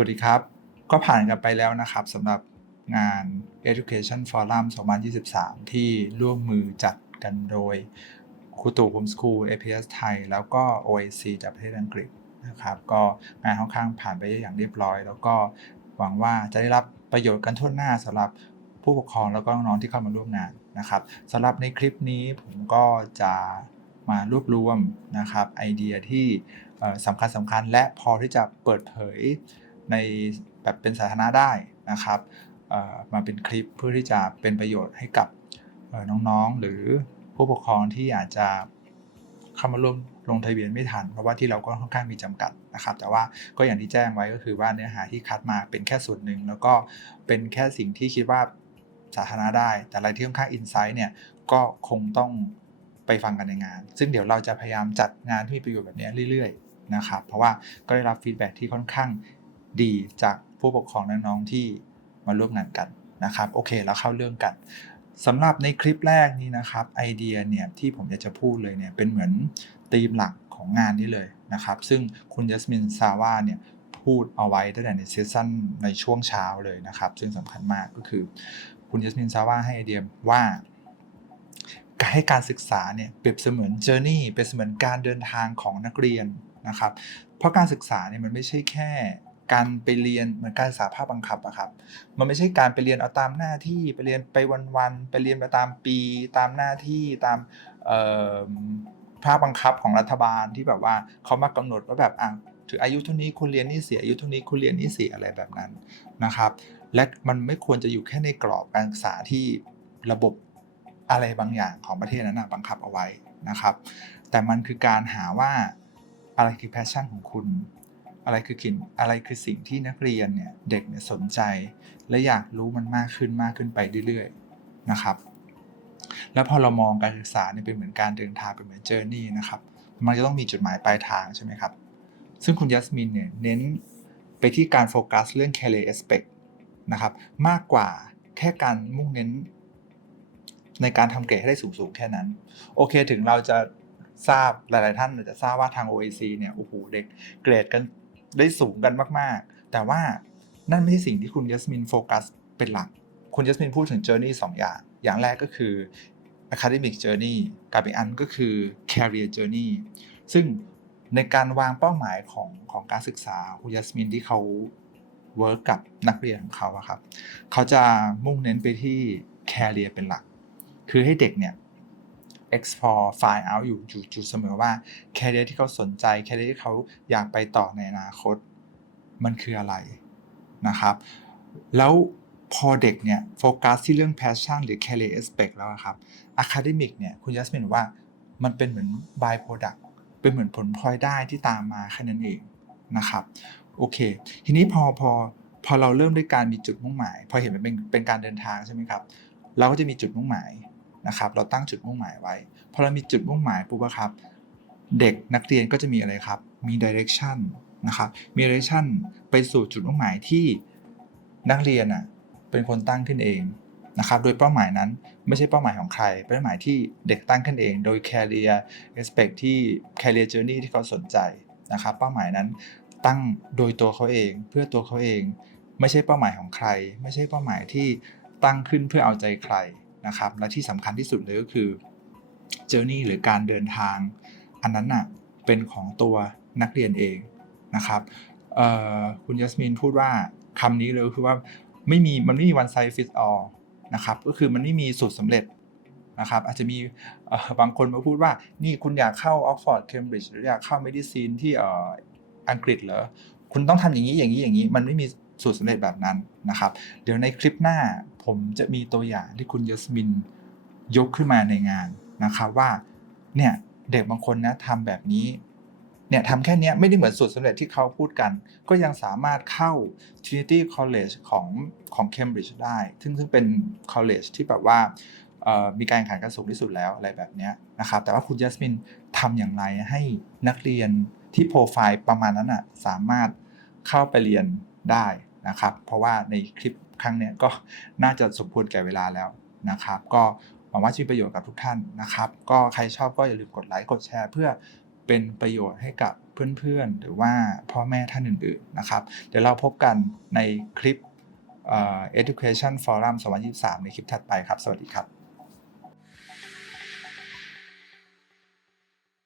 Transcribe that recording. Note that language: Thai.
วัสดีครับ ก็ผ่านกันไปแล้วนะครับสำหรับงาน Education Forum 2023 ที่ร่วมมือจัดกันโดยครูตู่โฮมสคูล APS ไทย แล้วก็ OAC จากประเทศอังกฤษนะครับ ก็งานค่อนข้างผ่านไปได้อย่างเรียบร้อย แล้วก็หวังว่าจะได้รับประโยชน์กันทั่วหน้าสำหรับผู้ปกครองแล้วก็น้องๆที่เข้ามาร่วมงานนะครับสำหรับในคลิปนี้ผมก็จะมารวบรวมนะครับไอเดียที่สำคัญสำคัญและพอที่จะเปิดเผย ในแบบเป็นสาธารณะได้นะครับมาเป็นคลิปเพื่อที่จะเป็นประโยชน์ให้กับน้องๆ หรือผู้ปกครองที่อาจจะเข้ามาร่วมลงทะเบียนไม่ทัน เพราะว่าที่เราก็ค่อนข้างมีจำกัดนะครับ แต่ว่าก็อย่างที่แจ้งไว้ก็คือว่าเนื้อหาที่คัดมาเป็นแค่ส่วนหนึ่ง แล้วก็เป็นแค่สิ่งที่คิดว่าสาธารณะได้ แต่อะไรที่ค่อนข้างอินไซต์เนี่ยก็คงต้องไปฟังกันในงาน ซึ่งเดี๋ยวเราจะพยายามจัดงานที่มีประโยชน์แบบนี้เรื่อยๆนะครับ เพราะว่าก็ได้รับฟีดแบ็ที่ค่อนข้าง ดีจากผู้ปกครองน้องๆที่มาร่วมงานกันนะครับโอเคแล้วเข้าเรื่องกันสำหรับในคลิปแรกนี้นะครับไอเดียเนี่ยที่ผมอยากจะพูดเลยเนี่ยเป็นเหมือนธีมหลักของงานนี้เลยนะครับ ซึ่งคุณยัสมินซาว่าเนี่ยพูดเอาไว้ตั้งแต่ในเซสชั่นในช่วงเช้าเลยนะครับ ซึ่งสำคัญมากก็คือ คุณยัสมินซาว่าให้ไอเดียว่าการให้การศึกษาเนี่ยเปรียบเสมือนเจอร์นี่เปรียบเสมือนการเดินทางของนักเรียนนะครับ เพราะการศึกษาเนี่ยมันไม่ใช่แค่ การไปเรียนเหมือนการศึกษาภาคบังคับอะครับ มันไม่ใช่การไปเรียนเอาตามหน้าที่ไปเรียนไปวันๆไปเรียนไปตามปีตามหน้าที่ตามภาคบังคับของรัฐบาลที่แบบว่าเขามากำหนดว่าแบบอะถึงอายุเท่านี้คุณเรียนนี่เสียอายุเท่านี้คุณเรียนนี่เสียอะไรแบบนั้นนะครับ และมันไม่ควรจะอยู่แค่ในกรอบการศึกษาที่ระบบอะไรบางอย่างของประเทศนั้นบังคับเอาไว้นะครับ แต่มันคือการหาว่าอะไรคือแพชชั่นของคุณ อะไรคือกินอะไรคือสิ่งที่นักเรียนเนี่ยเด็กเนี่ยสนใจ และอยากรู้มันมากขึ้นมากขึ้นไปเรื่อยๆนะครับ แล้วพอเรามองการศึกษาเนี่ยเป็นเหมือนการเดินทางเป็นเหมือนเจอร์นี่นะครับมันจะต้องมีจุดหมายปลายทางใช่ไหมครับ ซึ่งคุณยัสมินเนี่ยเน้นไปที่การโฟกัสเรื่อง career aspect นะครับมากกว่าแค่การมุ่งเน้น ในการทำเกรดให้ได้สูงๆแค่นั้น โอเคถึงเราจะทราบหลาย ๆ ท่านอาจจะทราบว่าทาง OAC เนี่ยโอ้โหเด็กเกรดกัน ได้สูงกันมากๆ แต่ว่านั่นไม่ใช่สิ่งที่คุณยัสมินโฟกัสเป็นหลัก คุณยัสมินพูดถึง journey สองอย่าง อย่างแรกก็คือ academic journey กับอีกอันก็คือ career journey ซึ่งในการวางเป้าหมายของของการศึกษาคุณยัสมินที่เขาเวิร์กกับนักเรียนของเขาครับ เขาจะมุ่งเน้นไปที่ career เป็นหลัก คือให้เด็กเนี่ย explore find out อยู่อยู่อยู่เสมอว่า career ที่เขาสนใจ career ที่เขาอยากไปต่อในอนาคต มันคืออะไรนะครับ แล้วพอเด็กเนี่ยโฟกัสที่เรื่อง passion หรือ career aspect แล้วครับ academic เนี่ยคุณยัสมินว่ามันเป็นเหมือน by product เป็นเหมือนผลพลอยได้ที่ตามมาแค่นั้นเองนะครับโอเค ทีนี้พอพอพอเราเริ่มด้วยการมีจุดมุ่งหมาย พอเห็นมันเป็นเป็นการเดินทางใช่ไหมครับ เราก็จะมีจุดมุ่งหมาย นะครับเราตั้งจุดมุ่งหมายไว้พอเรามีจุดมุ่งหมายปุ๊บครับเด็กนักเรียนก็จะมีอะไรครับ มี direction นะครับมี direction ไปสู่จุดมุ่งหมายที่นักเรียนอะเป็นคนตั้งขึ้นเองนะครับโดยเป้าหมายนั้นไม่ใช่เป้าหมายของใคร เป็นเป้าหมายที่เด็กตั้งขึ้นเอง โดย career aspect ที่ career journey ที่เขาสนใจนะครับเป้าหมายนั้นตั้งโดยตัวเขาเองเพื่อตัวเขาเอง ไม่ใช่เป้าหมายของใคร ไม่ใช่เป้าหมายที่ตั้งขึ้นเพื่อเอาใจใคร นะครับ และที่สำคัญที่สุดเลยก็คือ journey หรือการเดินทาง อันนั้นน่ะเป็นของตัวนักเรียนเองนะครับคุณยัสมินพูดว่าคำนี้เลยคือว่าไม่มีมันไม่มี one size fits all นะครับก็คือมันไม่มีสูตรสำเร็จนะครับอาจจะมีบางคนมาพูดว่านี่คุณอยากเข้าออกฟอร์ดเคมบริดจ์หรืออยากเข้าเมดิซีนที่อังกฤษเหรอคุณต้องทำอย่างนี้อย่างนี้อย่างนี้ มันไม่มี สูตรสำเร็จแบบนั้นนะครับ เดี๋ยวในคลิปหน้าผมจะมีตัวอย่างที่คุณยัสมินยกขึ้นมาในงานนะครับว่าเนี่ยเด็กบางคนนะทำแบบนี้เนี่ยทำแค่นี้ไม่ได้เหมือนสูตรสำเร็จที่เขาพูดกัน ก็ยังสามารถเข้า Trinity College ของของ Cambridge ได้ ซึ่งซึ่งเป็น college ที่แบบว่ามีการแข่งขันกันสูงที่สุดแล้วอะไรแบบเนี้ยนะครับ แต่ว่าคุณยัสมินทำอย่างไรให้นักเรียนที่โปรไฟล์ประมาณนั้นอะสามารถเข้าไปเรียนได้ นะครับ เพราะว่าในคลิปครั้งนี้ก็น่าจะสมควรแก่เวลาแล้วนะครับ ก็หวังว่าจะมีประโยชน์กับทุกท่านนะครับ ก็ใครชอบก็อย่าลืมกดไลค์กดแชร์เพื่อเป็นประโยชน์ให้กับเพื่อนๆ หรือว่าพ่อแม่ท่านอื่นๆนะครับ เดี๋ยวเราพบกันในคลิป education forum 2023 ในคลิปถัดไปครับ สวัสดีครับ